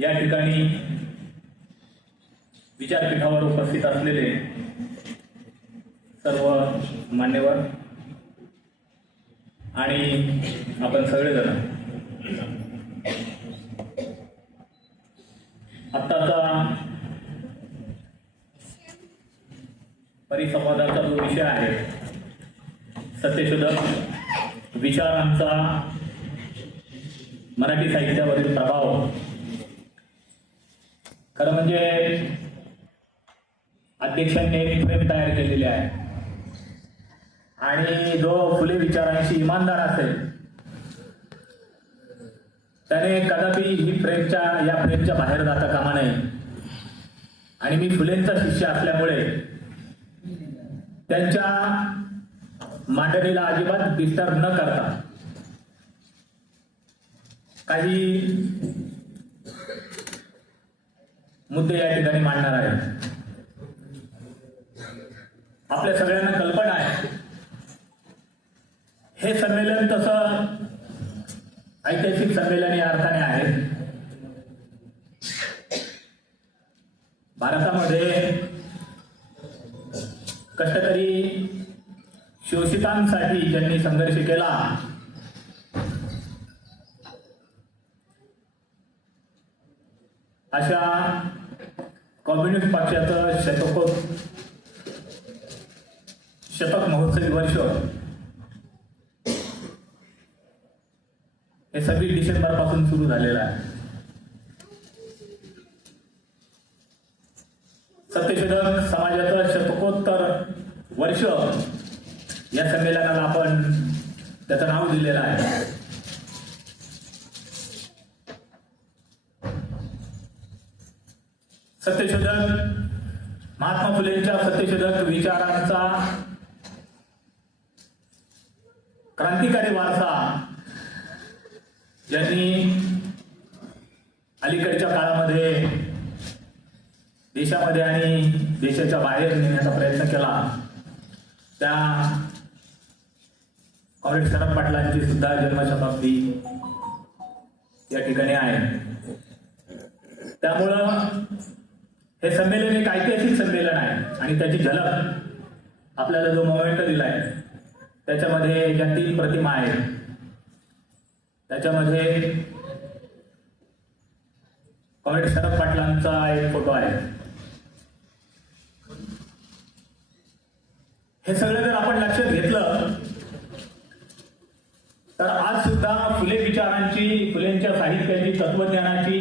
या ठिकाणी विचारपीठावर उपस्थित असलेले सर्व मान्यवर आणि आपण सगळेजण आत्ताचा परिसंवादाचा जो विषय आहे सत्यशोधक विचारांचा मराठी साहित्यावरील प्रभाव खरं म्हणजे अध्यक्षांनी एक फ्रेम तयार केलेली आहे. आणि जो फुले विचारांशी इमानदार असेल त्याने कदापि ही फ्रेमच्या या फ्रेमच्या बाहेर जाता कामा नये. आणि मी फुलेंचा शिष्य असल्यामुळे त्यांच्या मांडणीला अजिबात डिस्टर्ब न करता काही मुद्दे या ठिकाणी मांडणार आहे आपल्या सगळ्यांना कल्पना आहे. हे संमेलन तसं ऐतिहासिक संमेलन या अर्थाने आहे. भारतामध्ये कष्टकरी शोषितांसाठी ज्यांनी संघर्ष केला अशा कम्युनिस्ट पक्षाचं शतकोत शतक महोत्सवी वर्ष. हे सव्वीस डिसेंबरपासून सुरू झालेलं आहे. सत्यशोधक समाजाचं शतकोत्तर वर्ष या संमेलनाला आपण त्याचं नाव दिलेलं आहे. सत्यशोधक महात्मा फुलेंच्या सत्यशोधक विचारांचा क्रांतिकारी वारसा ज्यांनी अलीकडच्या काळामध्ये देशामध्ये आणि देशाच्या बाहेर नेण्याचा प्रयत्न केला. त्या कॉम्रेड शरद पाटलांची सुद्धा जन्मशताब्दी या ठिकाणी आहे. त्यामुळं हे संमेलन एक ऐतिहासिक संमेलन आहे. आणि त्याची झलक आपल्याला जो मोमेंट दिलाय त्याच्यामध्ये ज्या तीन प्रतिमा आहेत त्याच्यामध्ये कॉम्रेड शरद पाटलांचा एक फोटो आहे. हे सगळं जर आपण लक्षात घेतलं तर आज सुद्धा फुले विचारांची फुलेंच्या साहित्याची तत्वज्ञानाची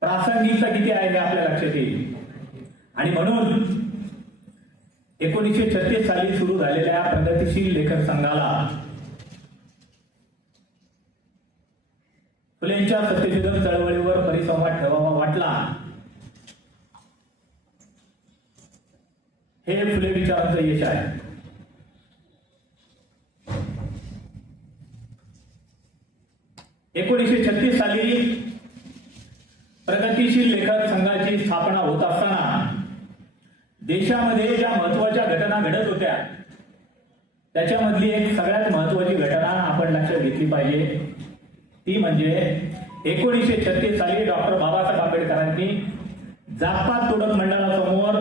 प्रासंगिकता किती आहे हे आपल्या लक्षात येईल? आणि म्हणून एकोणीसशे छत्तीस साली सुरू झालेल्या प्रगतीशील लेखक संघाला फुलेंच्या सत्यशोधन चळवळीवर परिसंवाद ठेवावा वाटला. हे फुले विचारांचं यश आहे. एकोणीसशे छत्तीस साली प्रगतिशील लेखक संघाची स्थापना होत असताना देशामध्ये ज्या महत्त्वाच्या घटना घडत होत्या त्याच्यामधली एक सगळ्यात महत्वाची घटना आपण लक्षात घेतली पाहिजे. ती म्हणजे एकोणीसशे छत्तीस साली डॉक्टर बाबासाहेब आंबेडकरांनी जातपात तोडक मंडळासमोर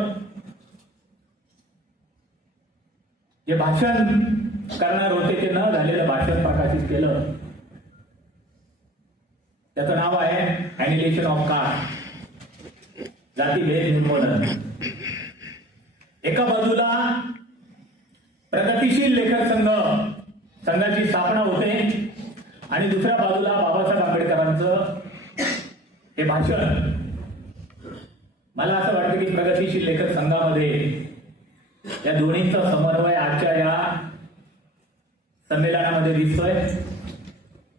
जे भाषण करणार होते ते न झालेलं भाषण प्रकाशित केलं. त्याचं नाव आहे अॅनिलेशन ऑफ कास्ट जातीभेद निर्मूलन एका बाजूला प्रगतिशील लेखक संघ संघाची स्थापना होते आणि दुसऱ्या बाजूला बाबासाहेब आंबेडकरांचं हे भाषण. मला असं वाटतं की प्रगतिशील लेखक संघामध्ये या दोन्हीचा समन्वय आजच्या या संमेलनामध्ये दिसतोय.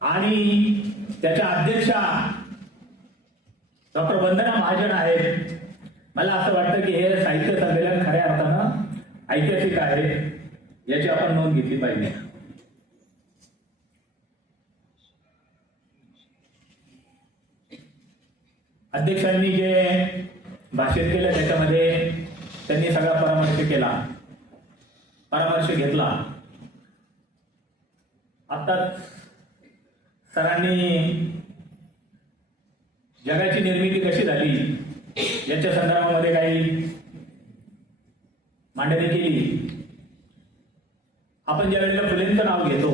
आणि त्याच्या अध्यक्षा डॉक्टर वंदना महाजन आहेत. मला असं वाटतं की हे साहित्य संमेलन खऱ्या अर्थानं ऐतिहासिक आहे याची आपण नोंद घेतली पाहिजे. अध्यक्षांनी जे भाषण केलं त्याच्यामध्ये त्यांनी सगळा परामर्श केला. परामर्श घेतला. आता सरांनी जगाची निर्मिती कशी झाली? याच्या संदर्भामध्ये काही मांडणी केली. आपण ज्या वेळेला फुलेंचं नाव घेतो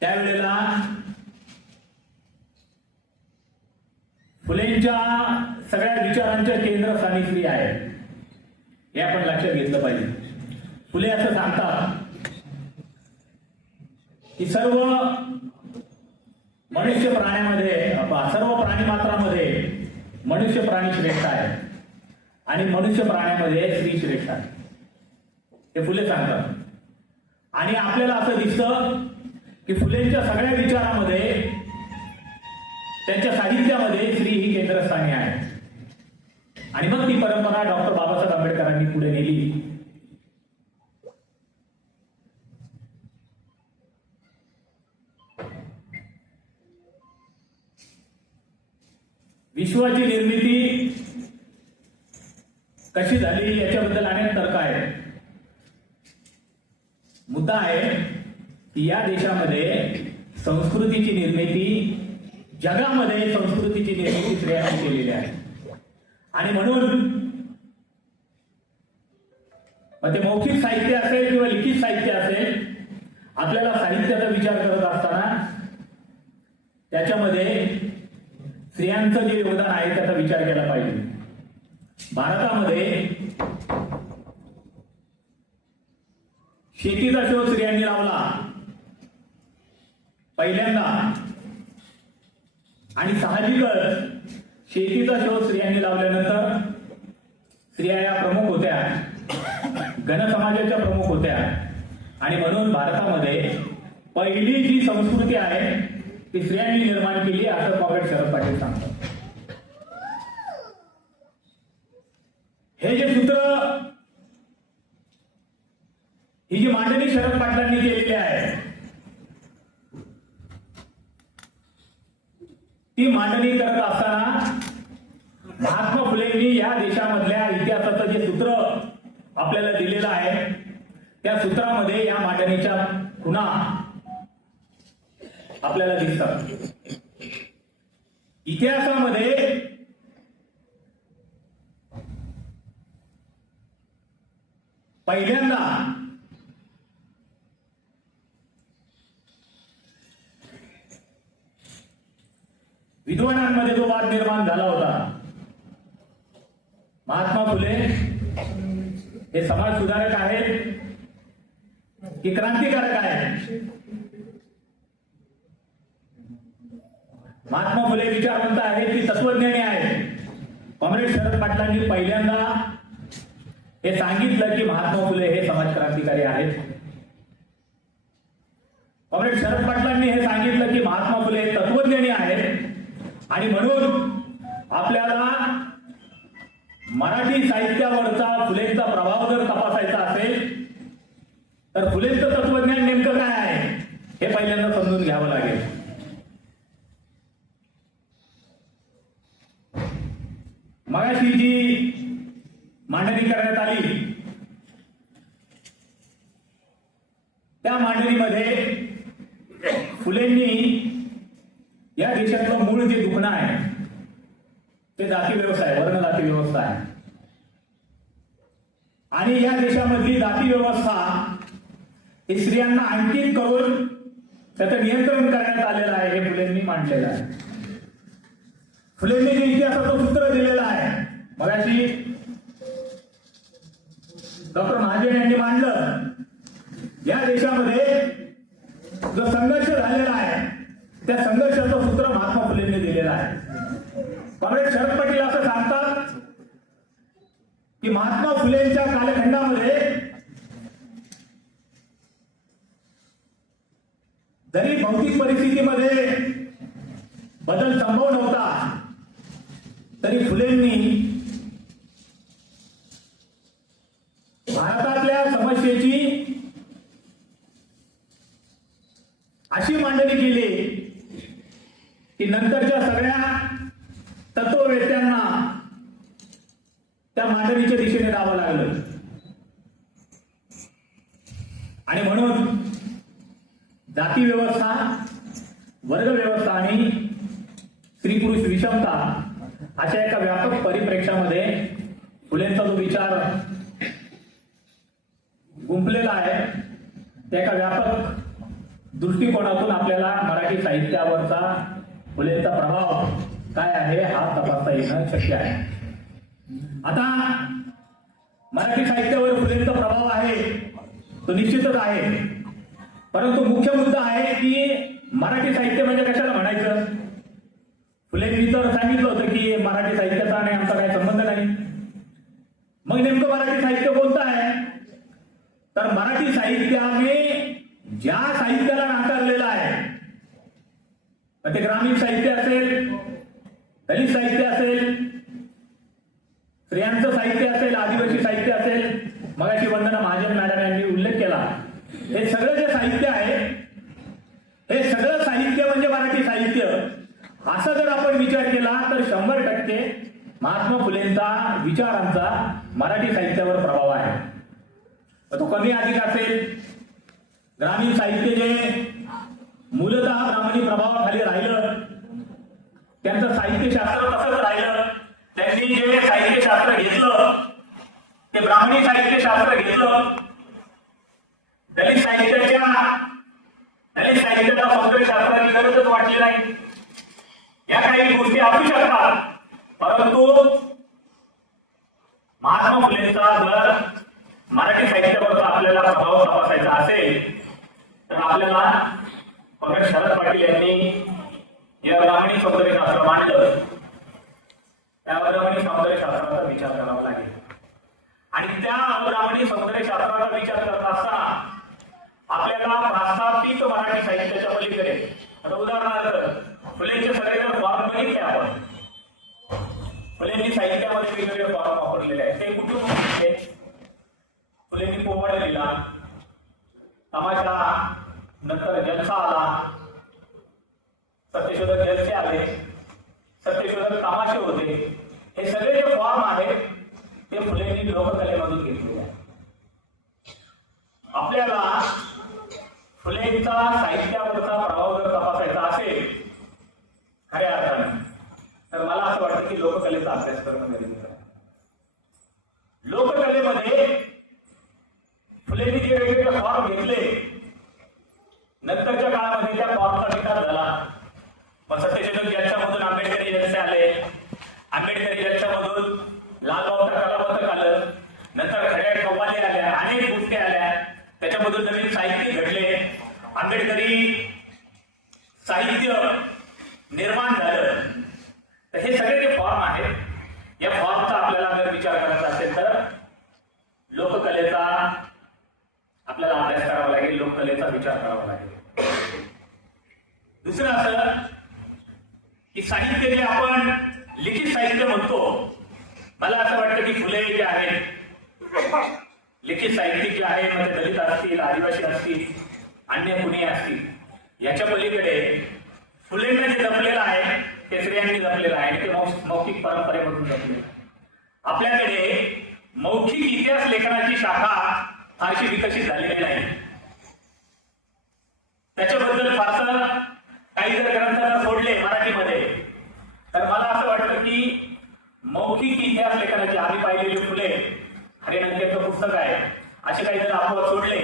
त्यावेळेला फुलेंच्या सगळ्या विचारांच्या केंद्रस्थानी स्त्री आहे. हे आपण लक्षात घेतलं पाहिजे. फुले असं सांगतात की सर्व मनुष्य प्राण्यामध्ये सर्व प्राणी मात्रामध्ये मनुष्य प्राणी श्रेष्ठ आहे आणि मनुष्य प्राण्यामध्ये स्त्री श्रेष्ठ आहे. हे फुले सांगतात. आणि आपल्याला असं दिसतं की फुलेंच्या सगळ्या विचारामध्ये त्यांच्या साहित्यामध्ये स्त्री ही केंद्रस्थानी आहे. आणि मग ती परंपरा डॉक्टर बाबासाहेब आंबेडकरांनी पुढे नेली. विश्वाची निर्मिती कशी झाली याच्याबद्दल अनेक तर्क आहेत. मुद्दा आहे की या देशामध्ये संस्कृतीची निर्मिती जगामध्ये संस्कृतीची निर्मिती स्त्रियांनी केलेली आहे. आणि म्हणून मग ते मौखिक साहित्य असेल किंवा लिखित साहित्य असेल आपल्याला साहित्याचा विचार करत असताना त्याच्यामध्ये स्त्रियांचं जे योगदान आहे त्याचा विचार केला पाहिजे. भारतामध्ये शेतीचा शोध स्त्रियांनी लावला. पहिल्यांदा. आणि साहजिकच शेतीचा शोध स्त्रियांनी लावल्यानंतर स्त्रिया या प्रमुख होत्या. गणसमाजाच्या प्रमुख होत्या. आणि म्हणून भारतामध्ये पहिली जी संस्कृती आहे ती स्त्रियांनी निर्माण केली असं पॉकेट शरद पाटील सांगतात. हे जे सूत्र ही जी मांडणी शरद पाटलांनी केलेली आहे ती मांडणी करत असताना महात्मा फुलेंनी या देशामधल्या इतिहासाचं जे सूत्र आपल्याला दिलेलं आहे त्या सूत्रामध्ये या मांडणीच्या खुणा आपल्याला दिसतात. इतिहासामध्ये पहिल्यांदा विद्वानांमध्ये जो वाद निर्माण झाला होता महात्मा फुले हे समाज सुधारक आहेत की क्रांतिकारक आहेत? महात्मा फुले विचारवंत आहेत की तत्वज्ञानी आहेत. कॉम्रेड शरद पाटलांनी पहिल्यांदा हे सांगितलं की महात्मा फुले हे समाज क्रांतिकारी आहेत. कॉम्रेड शरद पाटलांनी हे सांगितलं की महात्मा फुले हे तत्वज्ञानी आहेत. आणि म्हणून आपल्याला मराठी साहित्यावरचा फुलेंचा प्रभाव जर तपासायचा असेल तर फुलेंचं तत्वज्ञान नेमकं काय आहे हे पहिल्यांदा समजून घ्यावं लागेल. मगाशी जी मांडणी करण्यात आली त्या मांडणीमध्ये फुलेंनी या देशातलं मूळ जे दुखणं आहे ते जाती व्यवस्था आहे वर्ण जाती व्यवस्था आहे. आणि या देशामधली जाती व्यवस्था स्त्रियांना आणखी करून त्याचं नियंत्रण करण्यात आलेलं आहे हे फुलेंनी मांडलेलं आहे. फुलेंनी जे इतिहासाचं सूत्र दिलेलं आहे. मगाशी डॉक्टर महाजन यांनी मांडलं या देशामध्ये जो संघर्ष झालेला आहे त्या संघर्षाचं सूत्र महात्मा फुलेंनी दिलेलं आहे. कॉम्रेड शरद पाटील असं सांगतात की महात्मा फुलेंच्या कालखंडामध्ये जरी भौतिक परिस्थितीमध्ये फुलेंनी भारतातल्या समस्येची अशी मांडणी केली की नंतरच्या सगळ्या तत्ववेत्यांना त्या मांडणीच्या दिशेने जावं लागलं. आणि म्हणून जाती व्यवस्था वर्ग व्यवस्था आणि स्त्री पुरुष विषमता अशा एका व्यापक परिप्रेक्षामध्ये फुलेंचा जो विचार गुंफलेला आहे त्या एका व्यापक दृष्टिकोनातून आपल्याला मराठी साहित्यावरचा फुलेंचा प्रभाव काय आहे हा तपासता येणं शक्य आहे. आता मराठी साहित्यावर फुलेंचा प्रभाव आहे तो निश्चितच आहे. परंतु मुख्य मुद्दा आहे की मराठी साहित्य म्हणजे कशाला म्हणायचं? फुलेंनी तर सांगितलं होतं की मराठी साहित्याचा आणि आमचा काही संबंध नाही. मग नेमकं मराठी साहित्य कोणतं आहे? तर मराठी साहित्याने ज्या साहित्याला नाकारलेलं आहे ते ग्रामीण साहित्य असेल दलित साहित्य असेल स्त्रियांचं साहित्य असेल आदिवासी साहित्य असेल मगाशी वंदना महाजन मॅडम यांनी उल्लेख केला. हे सगळं जे साहित्य आहे हे सगळं साहित्य म्हणजे मराठी साहित्य. असा जर आपण विचार केला तर शंभर टक्के महात्मा फुलेंचा विचारांचा मराठी साहित्यावर प्रभाव आहे. तर तो कमी अधिक असेल. ग्रामीण साहित्य जे मूलत ब्राह्मणी प्रभावाखाली राहिलं. त्यांचं साहित्यशास्त्र तसंच राहिलं. त्यांनी जे साहित्यशास्त्र घेतलं ते ब्राह्मणी साहित्यशास्त्र घेतलं. दलित साहित्याच्या दलित साहित्याच्या सौंदर्यशास्त्राची गरजच वाटली नाही. या काही गोष्टी असू शकतात. परंतु महात्मा फुलेंचा जर मराठी साहित्यावरचा आपल्याला प्रभाव तपासायचा असेल तर आपल्याला भगत शरद पाटील यांनी या ब्राह्मणी सौंदर्यशास्त्र मांडलं त्या ब्राह्मणी सौंदर्यशास्त्राचा विचार करावा लागेल आणि त्या ब्राह्मणी सौंदर्यशास्त्राचा विचार करत असताना आपल्याला प्रास्ताविक मराठी साहित्याच्या पलीकडे आता उदाहरणार्थ फुलेंचे सगळे जर फॉर्म बघितले आपण फुलेंनी साहित्यामध्ये वेगवेगळे फॉर्म वापरलेले आहेत ते कुठून कुठले? फुलेंनी पोवाड लिहिला आला. नंतर जलसा आला. सत्यशोधक जलसे आले. सत्यशोधक तमाशे होते. हे सगळे जे फॉर्म आहेत ते फुलेंनी लोककलेमधून घेतलेले आहेत. आपल्याला फुलेंचा साहित्यावरचा प्रभाव जर तपासायचा असेल खऱ्या अर्थाने तर मला असं वाटतं की लोककलेचा अभ्यास करणं गरजेचं आहे. लोककलेमध्ये फुलेंनी जे वेगवेगळे फॉर्म घेतले नंतरच्या काळामध्ये त्या फॉर्मचा विकास झाला. मग सत्यशोधक यांच्यामधून आंबेडकरी जलसे आले. आंबेडकरी जलशामधून लालबावचं कलापथक आलं नंतर खऱ्या कव्वाली आल्या अनेक गोष्टी आल्या. त्याच्यामधून नवीन साहित्य घडले. आंबेडकरी साहित्य निर्माण झालं. तर हे सगळे जे फॉर्म आहेत या फॉर्मचा आपल्याला जर विचार करायचा असेल तर लोककलेचा आपल्याला अभ्यास करावा लागेल लोककलेचा विचार करावा लागेल. दुसरं असं की साहित्य जे आपण लिखित साहित्य म्हणतो मला असं वाटतं की फुले जे आहेत. लिखित साहित्यिक जे आहे म्हणजे दलित असतील आदिवासी असतील अन्य कुणी असतील याच्या पलीकडे फुलेंना जे जपलेलं आहे ते स्त्रियांनी जपलेलं आहे आणि ते मौखिक परंपरेमधून जपलेलं आपल्याकडे मौखिक इतिहास लेखनाची शाखा फारशी विकसित झालेली नाही. त्याच्याबद्दल फारसं काही जर ग्रंथ सोडले मराठीमध्ये तर मला असं वाटतं की मौखिक इतिहास लेखनाची आम्ही पाहिलेली फुले हरिणंकेचं पुस्तक आहे असे काही जर आपण सोडले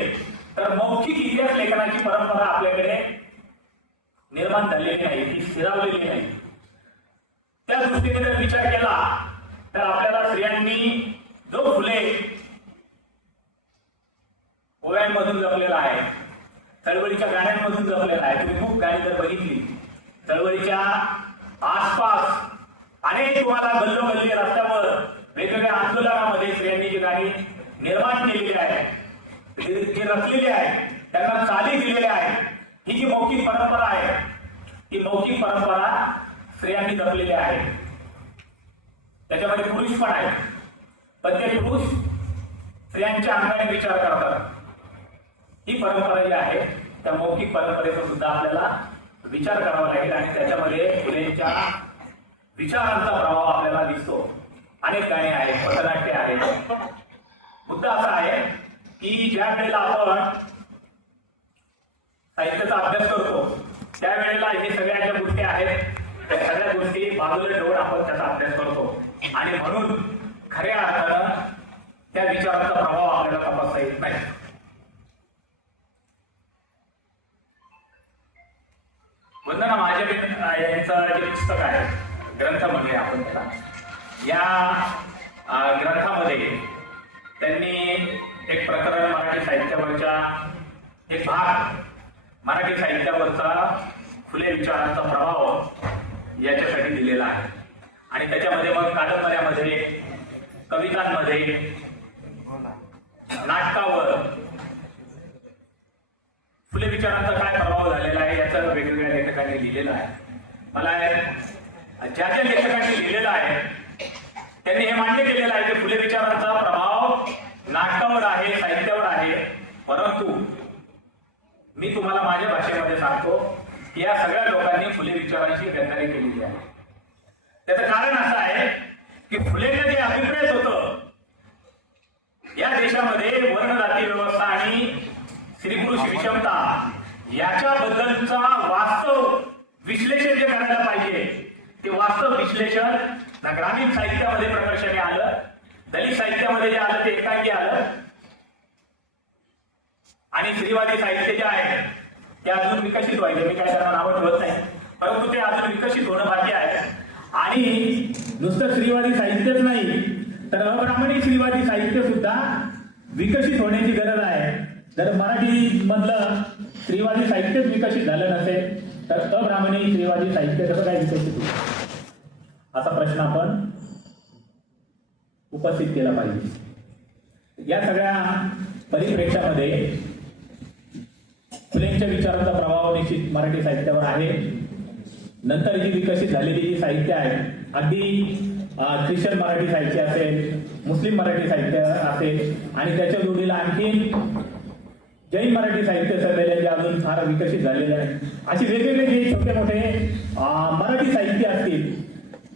तर मौखिक इतिहास लेखनाची परंपरा आपल्याकडे निर्माण झालेली नाही ती स्थिरावलेली नाही. त्या दृष्टीने जर विचार केला तर आपल्याला स्त्रियांनी जो फुले ओव्यांमधून जपलेला आहे चळवळीच्या गाण्यांमधून जपलेला आहे. तुम्ही खूप गाणी जर बघितली. चळवळीच्या आसपास अनेक तुम्हाला गल्लोगल्ली रस्त्यावर वेगवेगळ्या आंदोलनामध्ये स्त्रियांनी जी गाणी निर्माण केलेली आहे जे रचलेले रचलेली आहे त्यांना चाली दिलेले आहे. ही जी मौखिक परंपरा आहे ती मौखिक परंपरा स्त्रियांनी जपलेली आहे. त्याच्यामध्ये पुरुष पण आहेत. पण ते पुरुष स्त्रियांच्या अंगाने विचार करतात. ही परंपरा जी आहे. त्या मौखिक परंपरेचा सुद्धा आपल्याला विचार करावा लागेल आणि त्याच्यामध्ये फुलेंच्या विचारांचा प्रभाव आपल्याला दिसतो. अनेक गाणी आहेत पथनाट्य आहेत. मुद्दा असा आहे की ज्या वेळेला आपण साहित्याचा अभ्यास करतो त्यावेळेला हे सगळ्या ज्या गोष्टी आहेत त्या सगळ्या गोष्टी बाजूला ठेवून आपण त्याचा अभ्यास करतो. आणि म्हणून खऱ्या अर्थानं त्या विचारांचा प्रभाव आपल्याला तपासता येत नाही. म्हणलं ना माझ्या यांचं जे पुस्तक आहे ग्रंथ म्हणूया आपण त्याला या ग्रंथामध्ये त्यांनी एक प्रकरण मराठी साहित्यावरच्या एक भाग मराठी साहित्यावरचा खुले विचारांचा प्रभाव याच्यासाठी दिलेला आहे. आणि त्याच्यामध्ये मग कादंबऱ्यामध्ये कवितांमध्ये नाटकावर फुले विचारांचा काय प्रभाव झालेला आहे याचं वेगवेगळ्या लेखकांनी लिहिलेलं आहे. मला ज्या ज्या लेखकांनी लिहिलेलं आहे त्यांनी हे मान्य केलेलं आहे की फुले विचारांचा प्रभाव नाटकावर आहे साहित्यावर आहे. परंतु मी तुम्हाला माझ्या भाषेमध्ये सांगतो की या सगळ्या लोकांनी फुले विचारांशी गद्दारी केलेली आहे. त्याचं कारण असं आहे की फुलेचं जे अभिप्रेत होतं या देशामध्ये वर्ण जाती व्यवस्था स्त्री पुरुष विषमता याच्याबद्दलचा वास्तव विश्लेषण जे करायला पाहिजे ते वास्तव विश्लेषण ग्रामीण साहित्यामध्ये प्रकर्षाने आलं दलित साहित्यामध्ये जे आलं ते एकांकी आलं. आणि स्त्रीवादी साहित्य जे आहे ते अजून विकसित व्हायचे. मी काय त्यांना नावं ठेवत नाही. परंतु ते अजून विकसित होणं बाकी आहे. आणि नुसतं स्त्रीवादी साहित्यच नाही तर अब्राह्मणी स्त्रीवादी साहित्य सुद्धा विकसित होण्याची गरज आहे. जर मराठी मधलं स्त्रीवादी साहित्यच विकसित झालं नसेल तर अब्राह्मणी स्त्रीवादी साहित्य कसं काय विकसित होईल? असा प्रश्न आपण उपस्थित केला पाहिजे. या सगळ्या परिप्रेक्षामध्ये फुलेंच्या विचारांचा प्रभाव निश्चित मराठी साहित्यावर आहे. नंतर जी विकसित झालेली जी साहित्य आहे अगदी ख्रिश्चन मराठी साहित्य असेल मुस्लिम मराठी साहित्य असेल आणि त्याच्या जोडीला आणखी जैन मराठी साहित्य संमेलन जे अजून फार विकसित झालेले आहे असे वेगवेगळे जे छोटे मोठे मराठी साहित्य असतील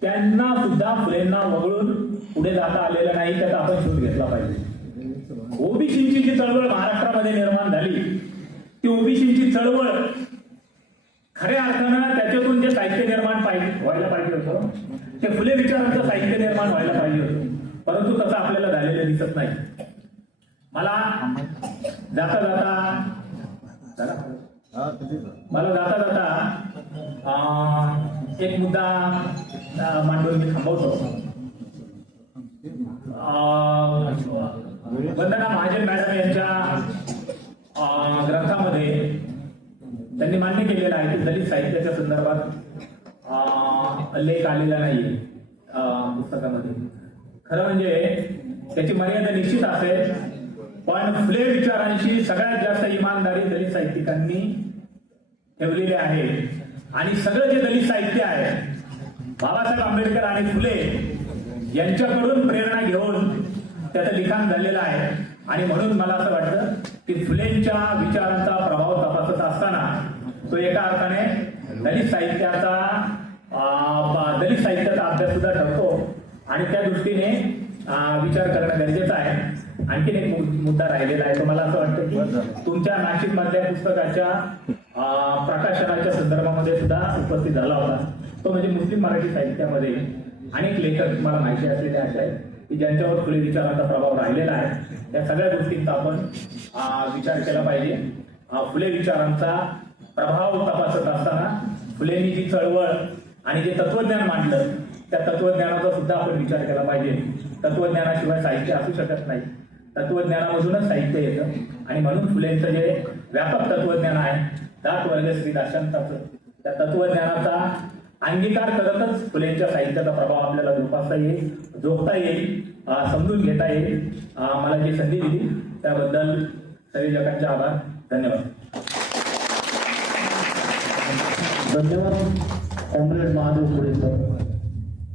त्यांना सुद्धा फुलेंना वगळून पुढे जाता आलेलं नाही त्याचा आपण शोध घेतला पाहिजे. ओबीसीची जी चळवळ महाराष्ट्रामध्ये निर्माण झाली ती ओबीसीची चळवळ खऱ्या अर्थानं त्याच्यातून जे साहित्य निर्माण पाहिजे व्हायला पाहिजे होतं ते फुले विचारांचं साहित्य निर्माण व्हायला पाहिजे होतं. परंतु तसं आपल्याला झालेलं दिसत नाही. मला जाता जाता. मला जाता जाता एक मुद्दा मांडून मी थांबवतो वंदना महाजन मॅडम यांच्या ग्रंथामध्ये त्यांनी मान्य केलेलं आहे की दलित साहित्याच्या संदर्भात लेख आलेला नाही पुस्तकामध्ये. खरं म्हणजे त्याची मर्यादा निश्चित असेल पण फुले विचारांशी सगळ्यात जास्त इमानदारी दलित साहित्यिकांनी ठेवलेली आहे. आणि सगळं जे दलित साहित्य आहे बाबासाहेब आंबेडकर आणि फुले यांच्याकडून प्रेरणा घेऊन त्याचं लिखाण झालेलं आहे. आणि म्हणून मला असं वाटतं की फुलेंच्या विचारांचा प्रभाव तपासत असताना तो एका अर्थाने दलित साहित्याचा दलित साहित्याचा अभ्यास सुद्धा ठरतो. आणि त्या दृष्टीने विचार करणं गरजेचं आहे. आणखीन एक मुद्दा राहिलेला आहे. तर मला असं वाटतं की तुमच्या नाशिक मधल्या पुस्तकाच्या प्रकाशनाच्या संदर्भामध्ये सुद्धा उपस्थित झाला होता. तो म्हणजे मुस्लिम मराठी साहित्यामध्ये अनेक लेखक मला माहिती असलेले असे आहेत की ज्यांच्यावर फुले विचारांचा प्रभाव राहिलेला आहे. या सगळ्या गोष्टींचा आपण विचार केला पाहिजे. फुले विचारांचा प्रभाव तपासत असताना फुलेंनी जी चळवळ आणि जे तत्वज्ञान मांडलं त्या तत्वज्ञानाचा सुद्धा आपण विचार केला पाहिजे. तत्वज्ञानाशिवाय साहित्य असू शकत नाही. तत्वज्ञानामधूनच साहित्य येतं. आणि म्हणून फुलेंचं जे व्यापक तत्वज्ञान आहे. दात वर्ग श्री दाशांताचं त्या तत्वज्ञानाचा अंगीकार करतच फुलेंच्या साहित्याचा प्रभाव आपल्याला जोपासता येईल जोखता येईल समजून घेता येईल. मला जी संधी दिली त्याबद्दल संयोजकांचे आभार. धन्यवाद. धन्यवाद. कॉम्रेड महादेव पुढे सर.